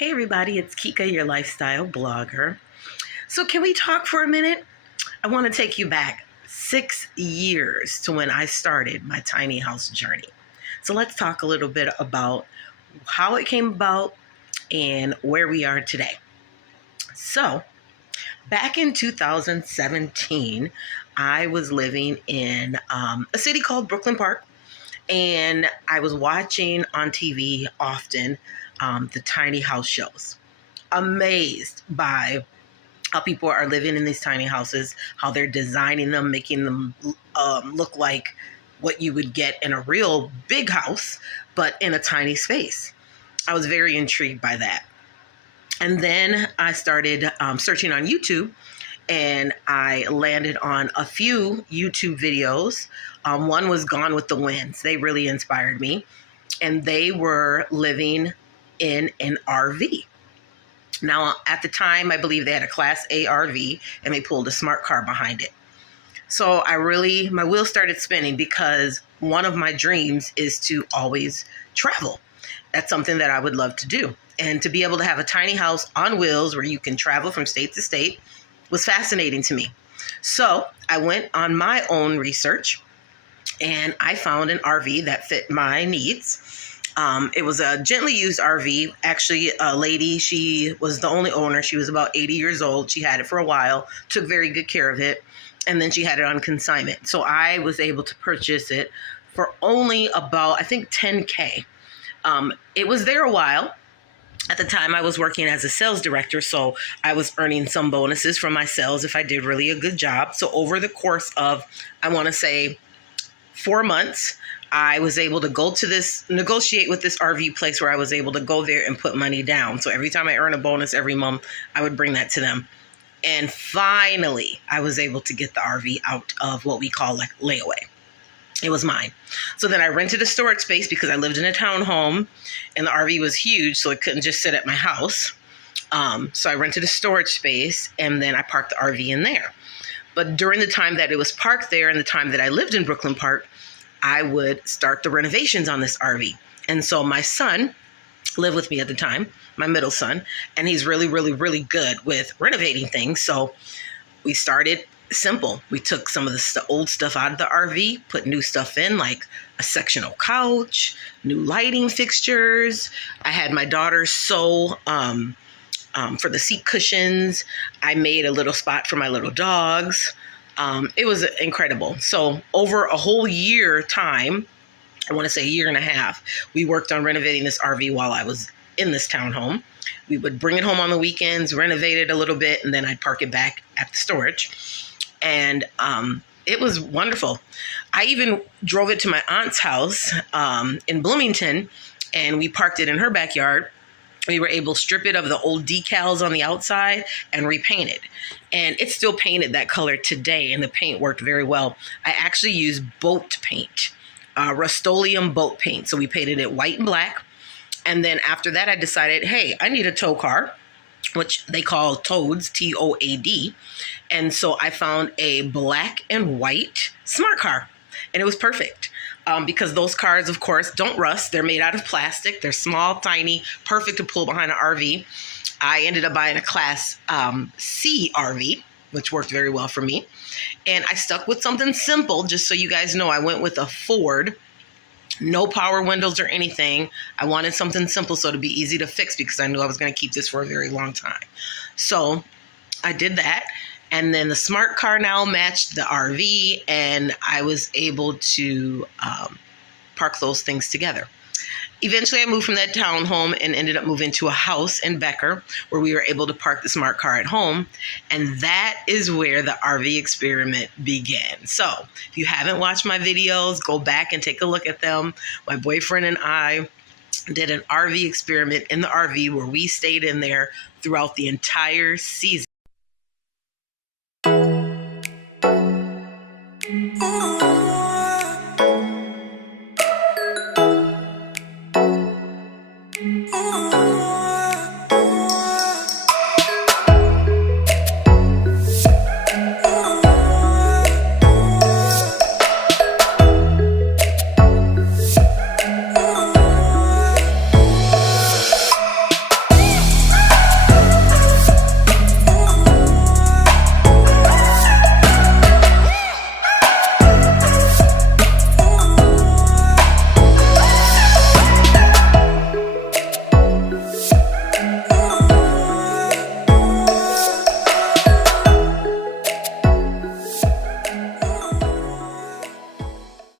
Hey everybody, it's Kika, your lifestyle blogger. So can we talk for a minute? I want to take you back 6 years to when I started my tiny house journey. So let's talk a little bit about how it came about and where we are today. So back in 2017, I was living in a city called Brooklyn Park, and I was watching on TV often the tiny house shows. Amazed by how people are living in these tiny houses, how they're designing them, making them look like what you would get in a real big house, but in a tiny space. I was very intrigued by that. And then I started searching on YouTube, and I landed on a few YouTube videos. One was Gone with the Winds. They really inspired me. And they were living in an RV. Now, at the time, I believe they had a Class A RV, and they pulled a smart car behind it. So my wheels started spinning, because one of my dreams is to always travel. That's something that I would love to do. And to be able to have a tiny house on wheels where you can travel from state to state was fascinating to me. So I went on my own research, and I found an RV that fit my needs. It was a gently used RV. Actually, a lady, she was the only owner. She was about 80 years old. She had it for a while, took very good care of it, and then she had it on consignment. So I was able to purchase it for only about, I think, $10K. It was there a while. At the time, I was working as a sales director, so I was earning some bonuses from my sales if I did really a good job. So over the course of, I want to say, 4 months, I was able to negotiate with this RV place where I was able to go there and put money down. So every time I earn a bonus every month, I would bring that to them. And finally, I was able to get the RV out of what we call like layaway. It was mine. So then I rented a storage space, because I lived in a townhome and the RV was huge, so it couldn't just sit at my house. So I rented a storage space, and then I parked the RV in there. But during the time that it was parked there and the time that I lived in Brooklyn Park, I would start the renovations on this RV. And so my son lived with me at the time, my middle son, and he's really, really, really good with renovating things. So we started simple. We took some of the old stuff out of the RV, put new stuff in, like a sectional couch, new lighting fixtures. I had my daughter sew for the seat cushions. I made a little spot for my little dogs. It was incredible. So over a whole year time, I want to say a year and a half, we worked on renovating this RV while I was in this townhome. We would bring it home on the weekends, renovate it a little bit, and then I'd park it back at the storage. And it was wonderful. I even drove it to my aunt's house in Bloomington, and we parked it in her backyard. We were able to strip it of the old decals on the outside and repaint it. And it's still painted that color today, and the paint worked very well. I actually used boat paint, Rust-Oleum boat paint. So we painted it white and black. And then after that, I decided, hey, I need a tow car, which they call Toads, T-O-A-D. And so I found a black and white smart car, and it was perfect. Because those cars, of course, don't rust. They're made out of plastic. They're small, tiny, perfect to pull behind an RV. I ended up buying a Class C RV, which worked very well for me. And I stuck with something simple. Just so you guys know, I went with a Ford. No power windows or anything. I wanted something simple so it'd be easy to fix, because I knew I was going to keep this for a very long time. So I did that. And then the smart car now matched the RV, and I was able to park those things together. Eventually, I moved from that townhome and ended up moving to a house in Becker, where we were able to park the smart car at home. And that is where the RV experiment began. So if you haven't watched my videos, go back and take a look at them. My boyfriend and I did an RV experiment in the RV, where we stayed in there throughout the entire season.